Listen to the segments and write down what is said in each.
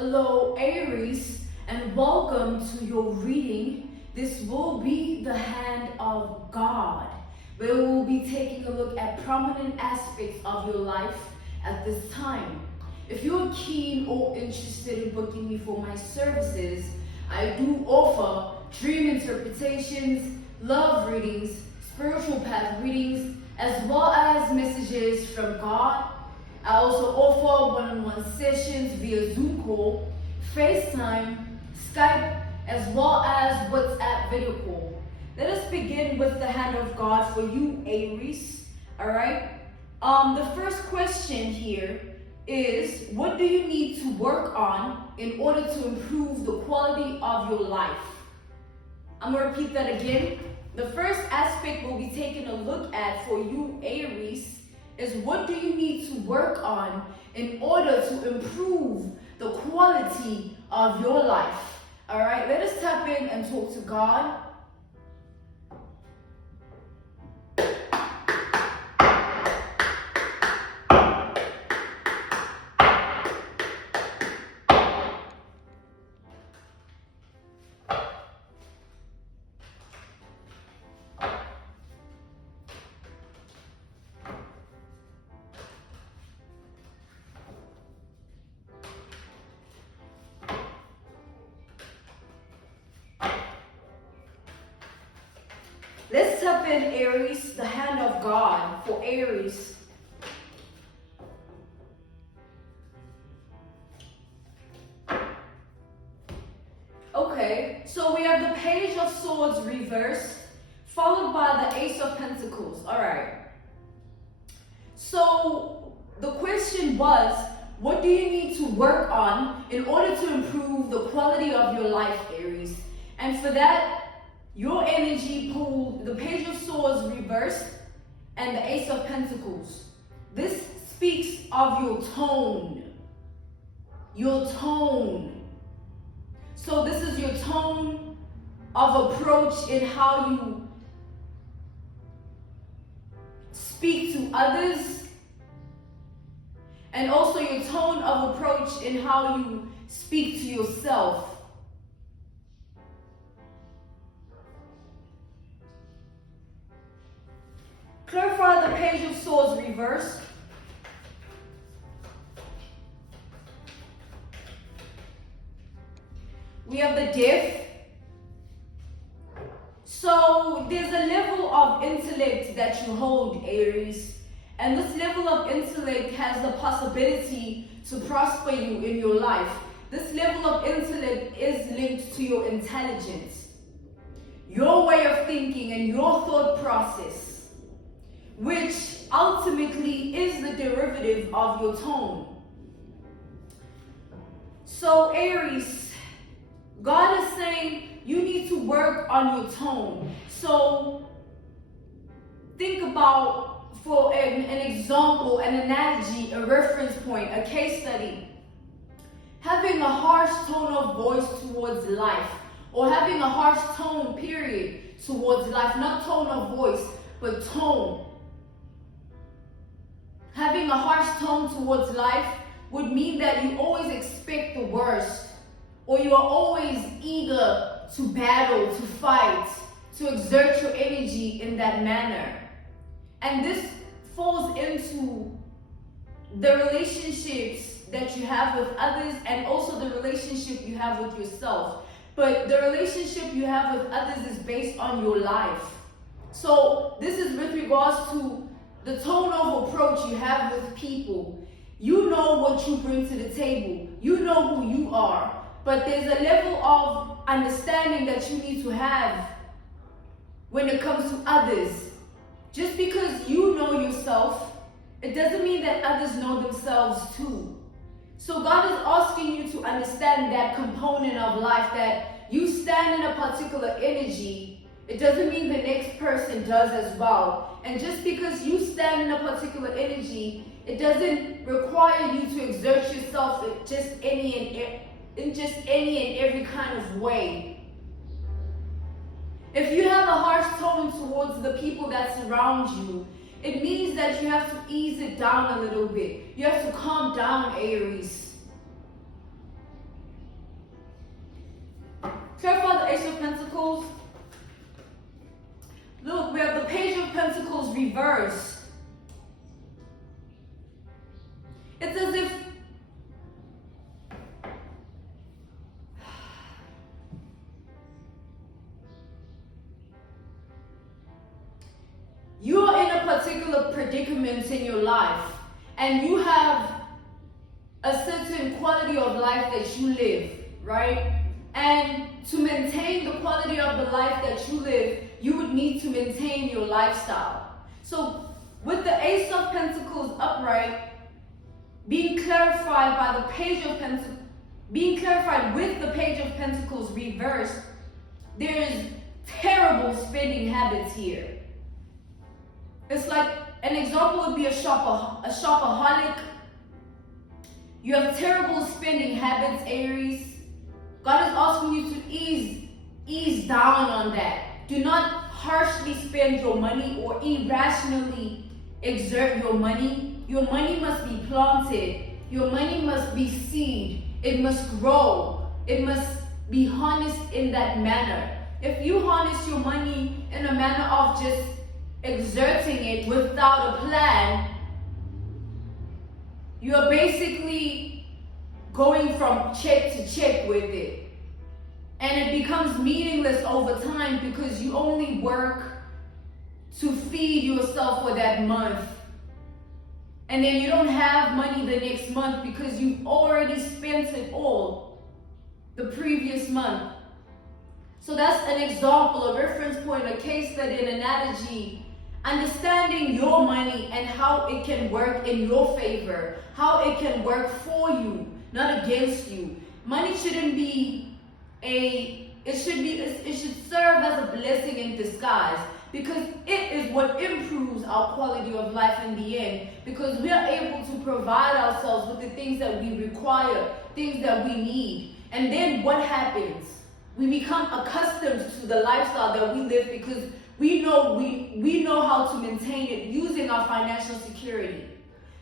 Hello, Aries, and welcome to your reading. This will be the hand of God, where we will be taking a look at prominent aspects of your life at this time. If you're keen or interested in booking me for my services, I do offer dream interpretations, love readings, spiritual path readings, as well as messages from God. I also offer one-on-one sessions via Zoom call, FaceTime, Skype, as well as WhatsApp video call. Let us begin with the hand of God for you, Aries. Alright? The first question here is, what do you need to work on in order to improve the quality of your life? I'm going to repeat that again. The first aspect we'll be taking a look at for you, Aries, is what do you need to work on in order to improve the quality of your life? All right, let us tap in and talk to God. Let's tap in, Aries, the hand of God for Aries. Okay, so we have the Page of Swords reversed, followed by the Ace of Pentacles. All right. So the question was, what do you need to work on in order to improve the quality of your life, Aries? And for that, your energy pulled the Page of Swords reversed and the Ace of Pentacles. This speaks of your tone. Your tone. So this is your tone of approach in how you speak to others, and also your tone of approach in how you speak to yourself. Clarify the Page of Swords reverse. We have the Death. So there's a level of intellect that you hold, Aries. And this level of intellect has the possibility to prosper you in your life. This level of intellect is linked to your intelligence, your way of thinking, and your thought process, which ultimately is the derivative of your tone. So Aries, God is saying you need to work on your tone. So think about, for an example, an analogy, a reference point, a case study. Having a harsh tone of voice towards life, or having a harsh tone, period, towards life. Not tone of voice, but tone. Having a harsh tone towards life would mean that you always expect the worst, or you are always eager to battle, to fight, to exert your energy in that manner. And this falls into the relationships that you have with others, and also the relationship you have with yourself. But the relationship you have with others is based on your life. So this is with regards to the tone of approach you have with people. You know what you bring to the table. You know who you are. But there's a level of understanding that you need to have when it comes to others. Just because you know yourself, it doesn't mean that others know themselves too. So God is asking you to understand that component of life, that you stand in a particular energy, it doesn't mean the next person does as well. And just because you stand in a particular energy, it doesn't require you to exert yourself in just any and every kind of way. If you have a harsh tone towards the people that surround you, it means that you have to ease it down a little bit. You have to calm down, Aries. reversed. It's as if you are in a particular predicament in your life, and you have a certain quality of life that you live, right? And to maintain the quality of the life that you live, you would need to maintain your lifestyle. So with the Ace of Pentacles upright, being clarified by the Page of Pentacles, being clarified with the Page of Pentacles reversed, there is terrible spending habits here. It's like, an example would be a shopaholic. You have terrible spending habits, Aries. God is asking you to ease down on that. Do not harshly spend your money or irrationally exert your money. Your money must be planted. Your money must be seed. It must grow. It must be harnessed in that manner. If you harness your money in a manner of just exerting it without a plan, you're basically going from check to check with it. And it becomes meaningless over time because you only work to feed yourself for that month. And then you don't have money the next month because you've already spent it all the previous month. So that's an example, a reference point, a case study, an analogy. Understanding your money and how it can work in your favor, how it can work for you, not against you. Money shouldn't be it should serve as a blessing in disguise, because it is what improves our quality of life in the end, because we are able to provide ourselves with the things that we require, things that we need. And then what happens? We become accustomed to the lifestyle that we live because we know how to maintain it using our financial security.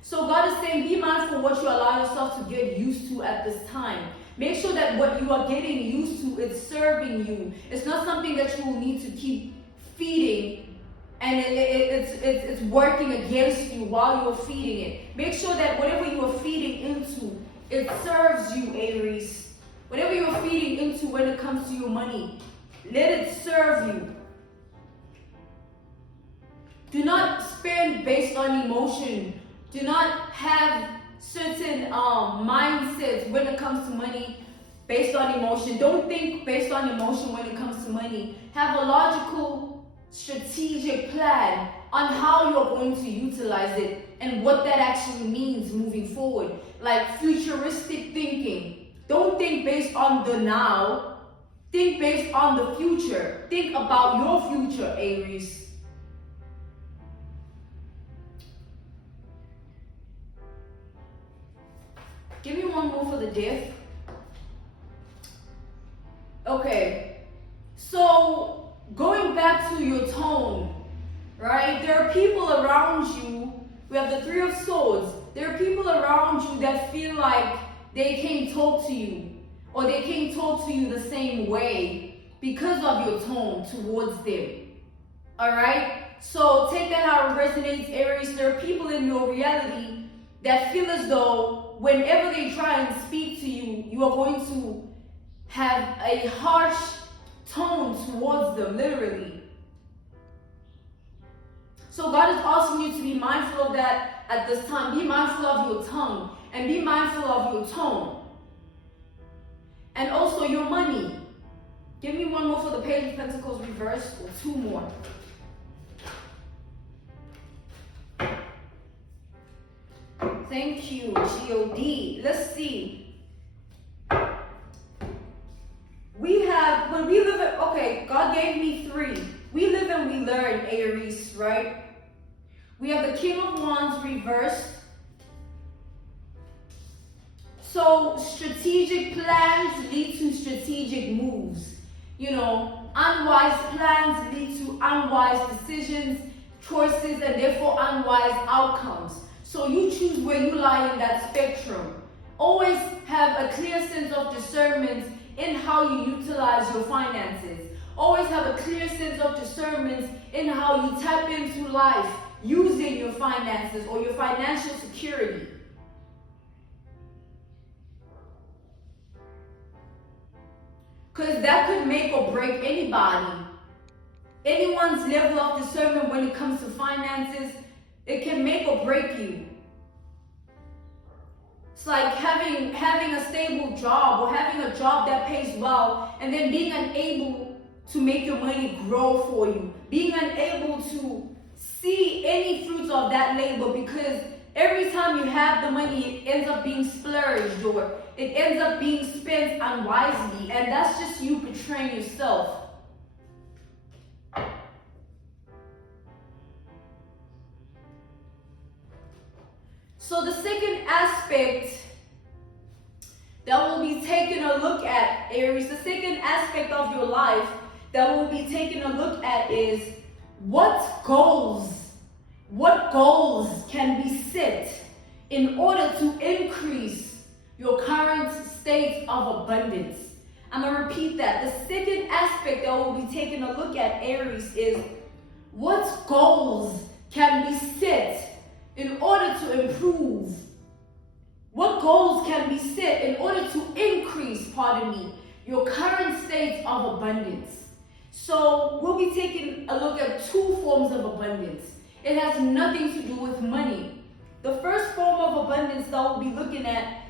So God is saying, be mindful what you allow yourself to get used to at this time. Make sure that what you are getting used to is serving you. It's not something that you will need to keep feeding, and it's working against you while you're feeding it. Make sure that whatever you are feeding into, it serves you, Aries. Whatever you're feeding into when it comes to your money, let it serve you. Do not spend based on emotion. Do not have certain mindsets when it comes to money based on emotion. Don't think based on emotion when it comes to money. Have a logical, strategic plan on how you're going to utilize it and what that actually means moving forward. Like futuristic thinking. Don't think based on the now. Think based on the future. Think about your future, Aries. Give me one more for the Death. Okay, so going back to your tone, right? There are people around you. We have the Three of Swords. There are people around you that feel like they can't talk to you, or they can't talk to you the same way because of your tone towards them. All right? So take that how it resonates, Aries. There are people in your reality that feel as though whenever they try and speak to you, you are going to have a harsh tone towards them, literally. So God is asking you to be mindful of that at this time. Be mindful of your tongue and be mindful of your tone. And also your money. Give me one more for the Page of Pentacles reversed, or two more. Thank you, God. Let's see. When we live in, okay, God gave me three. We live and we learn, Aries, right? We have the King of Wands reversed. So strategic plans lead to strategic moves. You know, unwise plans lead to unwise decisions, choices, and therefore unwise outcomes. So you choose where you lie in that spectrum. Always have a clear sense of discernment in how you utilize your finances. Always have a clear sense of discernment in how you tap into life, using your finances or your financial security. Because that could make or break anybody. Anyone's level of discernment when it comes to finances, it can make or break you. It's like having a stable job or having a job that pays well and then being unable to make your money grow for you. Being unable to see any fruits of that labor, because every time you have the money, it ends up being splurged or it ends up being spent unwisely, and that's just you betraying yourself. So the second aspect that we'll be taking a look at, Aries, the second aspect of your life that we'll be taking a look at is what goals can be set in order to increase your current state of abundance. I'm going to repeat that. The second aspect that we'll be taking a look at, Aries, is what goals can be set in order to improve. What goals can be set in order to increase, your current state of abundance? So we'll be taking a look at two forms of abundance. It has nothing to do with money. The first form of abundance that we'll be looking at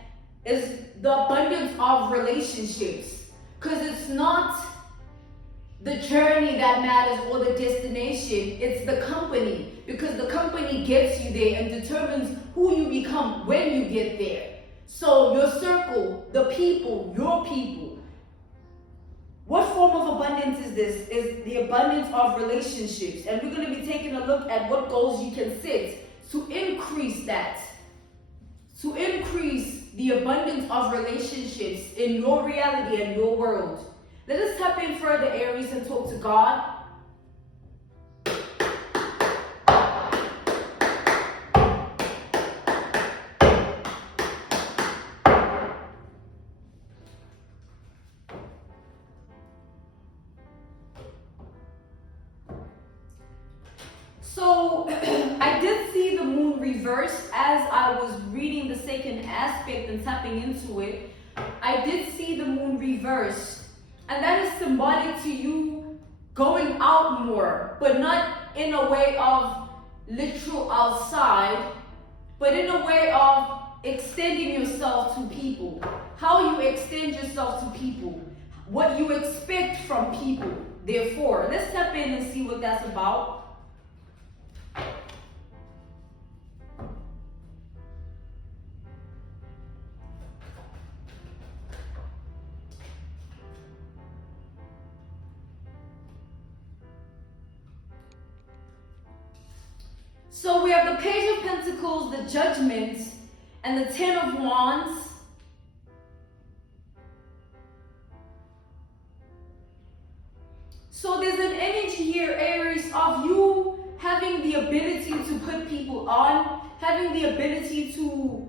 is the abundance of relationships. Because it's not the journey that matters or the destination, it's the company. Because the company gets you there and determines who you become when you get there. So your circle, the people, your people. What form of abundance is this? Is the abundance of relationships. And we're going to be taking a look at what goals you can set to increase that. To increase the abundance of relationships in your reality and your world. Let us tap in further, Aries, and talk to God. So I did see the moon reversed as I was reading the second aspect and tapping into it. I did see the moon reversed, and that is symbolic to you going out more, but not in a way of literal outside, but in a way of extending yourself to people. How you extend yourself to people, what you expect from people. Therefore, let's tap in and see what that's about. So we have the Page of Pentacles, the Judgment, and the Ten of Wands. So there's an energy here, Aries, of you having the ability to put people on, having the ability to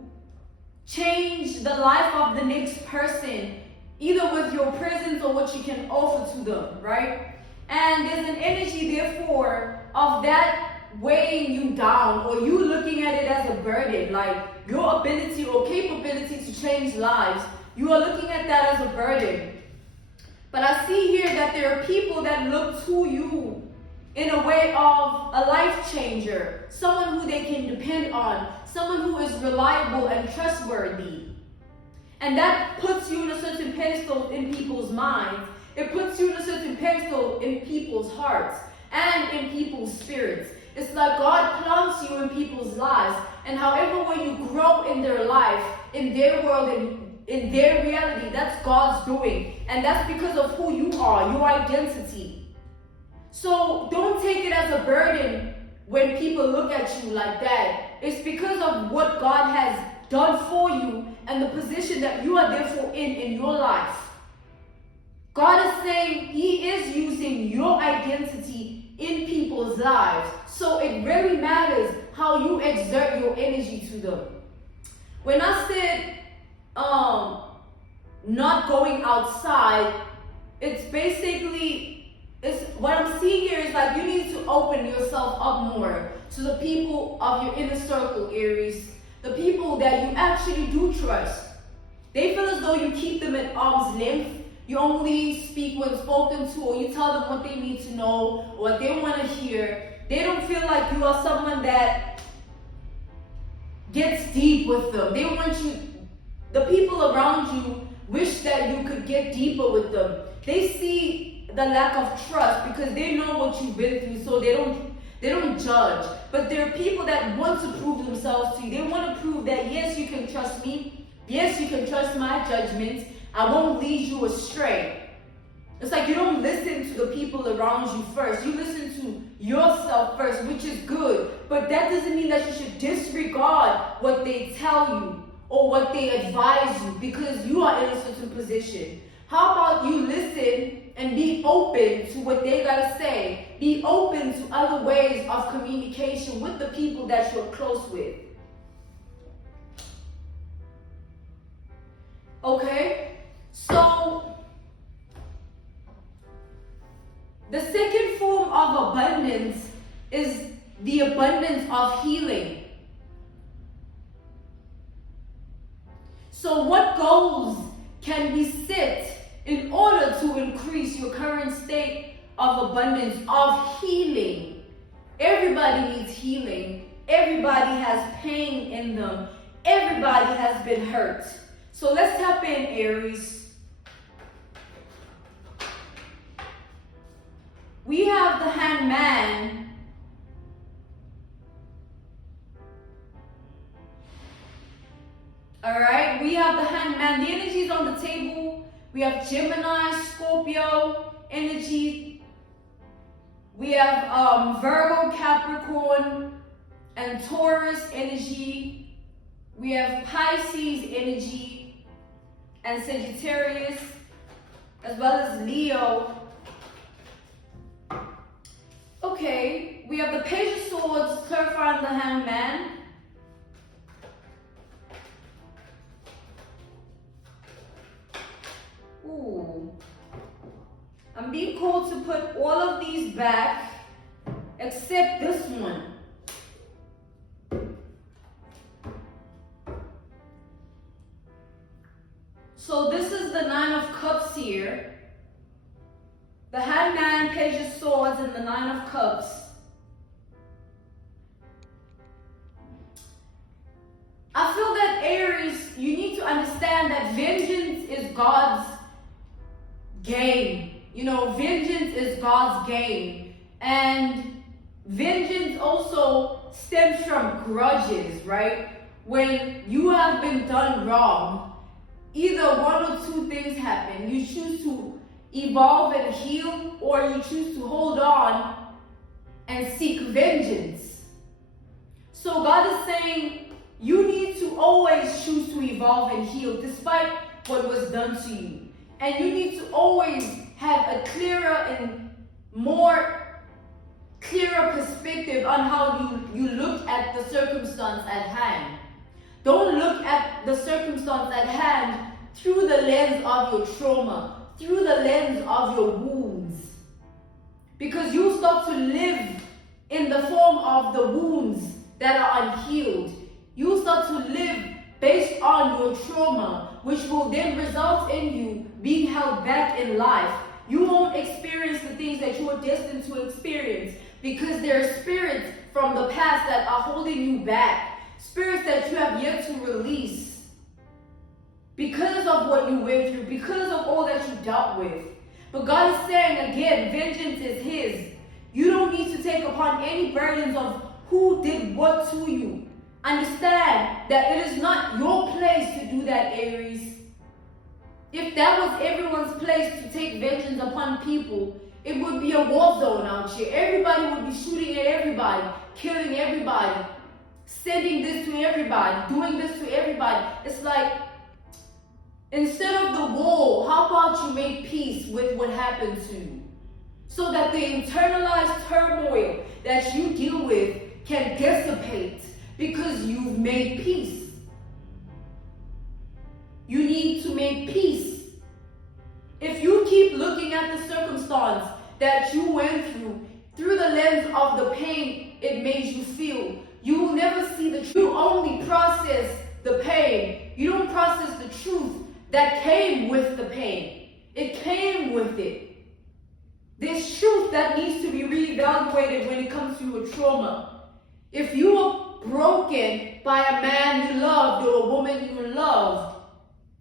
change the life of the next person, either with your presence or what you can offer to them, right? And there's an energy, therefore, of that weighing you down, or you looking at it as a burden, like your ability or capability to change lives. You are looking at that as a burden. But I see here that there are people that look to you in a way of a life changer, someone who they can depend on, someone who is reliable and trustworthy. And that puts you in a certain pedestal in people's minds. It puts you in a certain pedestal in people's hearts and in people's spirits. It's like God plants you in people's lives, and however way you grow in their life, in their world, in their reality, that's God's doing. And that's because of who you are, your identity. So don't take it as a burden when people look at you like that. It's because of what God has done for you and the position that you are therefore in your life. God is saying He is using your identity in people's lives. So it really matters how you exert your energy to them. When I said not going outside, it's basically, what I'm seeing here is like you need to open yourself up more to the people of your inner circle, Aries, the people that you actually do trust. They feel as though you keep them at arm's length. You only speak when spoken to, or you tell them what they need to know, or what they want to hear. They don't feel like you are someone that gets deep with them. They want you, the people around you wish that you could get deeper with them. They see the lack of trust because they know what you've been through, so they don't judge. But there are people that want to prove themselves to you. They want to prove that, yes, you can trust me. Yes, you can trust my judgment. I won't lead you astray. It's like you don't listen to the people around you first. You listen to yourself first, which is good. But that doesn't mean that you should disregard what they tell you or what they advise you because you are in a certain position. How about you listen and be open to what they gotta say? Be open to other ways of communication with the people that you're close with. Okay? So, the second form of abundance is the abundance of healing. So what goals can be set in order to increase your current state of abundance, of healing? Everybody needs healing. Everybody has pain in them. Everybody has been hurt. So let's tap in, Aries. We have the Hangman. Alright, we have the Hangman. The energies on the table. We have Gemini, Scorpio energy. We have Virgo, Capricorn, and Taurus energy. We have Pisces energy and Sagittarius, as well as Leo. Okay, we have the Page of Swords clarifying the Hangman. Ooh. I'm being called to put all of these back except this one. So this is the Nine of Cups here. The Hangman, Page of Swords, and the Nine of Cups. I feel that, Aries, you need to understand that vengeance is God's game. You know, vengeance is God's game. And vengeance also stems from grudges, right? When you have been done wrong, either one or two things happen. You choose to evolve and heal, or you choose to hold on and seek vengeance. So God is saying you need to always choose to evolve and heal despite what was done to you. And you need to always have a clearer and more clearer perspective on how you look at the circumstance at hand. Don't look at the circumstance at hand through the lens of your trauma, through the lens of your wounds. Because you start to live in the form of the wounds that are unhealed. You start to live based on your trauma, which will then result in you being held back in life. You won't experience the things that you are destined to experience because there are spirits from the past that are holding you back. Spirits that you have yet to release because of what you went through, because of all that you dealt with. But God is saying again, vengeance is His. You don't need to take upon any burdens of who did what to you. Understand that it is not your place to do that, Aries. If that was everyone's place to take vengeance upon people, it would be a war zone out here. Everybody would be shooting at everybody, killing everybody, sending this to everybody, doing this to everybody. It's like, instead of the war, how about you make peace with what happened to you? So that the internalized turmoil that you deal with can dissipate because you've made peace. You need to make peace. If you keep looking at the circumstance that you went through the lens of the pain it made you feel. You will never see the truth. You only process the pain. You don't process the truth that came with the pain. It came with it. There's truth that needs to be reevaluated when it comes to a trauma. If you were broken by a man you loved or a woman you loved,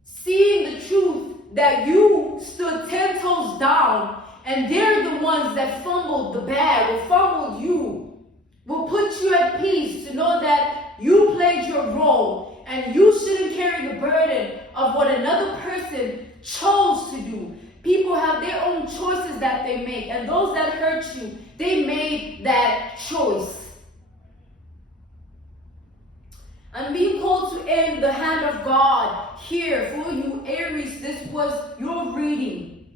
seeing the truth that you stood 10 toes down and they're the ones that fumbled the bag or fumbled you, will put you at peace to know that you played your role and you shouldn't carry the burden of what another person chose to do. People have their own choices that they make, and those that hurt you, they made that choice. I'm being called to end the hand of God here for you, Aries. This was your reading.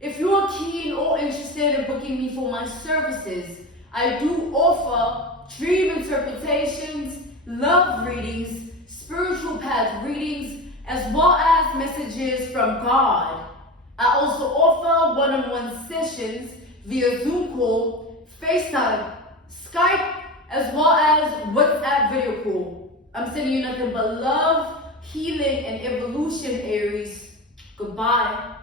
If you're keen or interested in booking me for my services, I do offer dream interpretations, love readings, spiritual path readings, as well as messages from God. I also offer one-on-one sessions via Zoom call, FaceTime, Skype, as well as WhatsApp video call. I'm sending you nothing but love, healing, and evolution, Aries. Goodbye.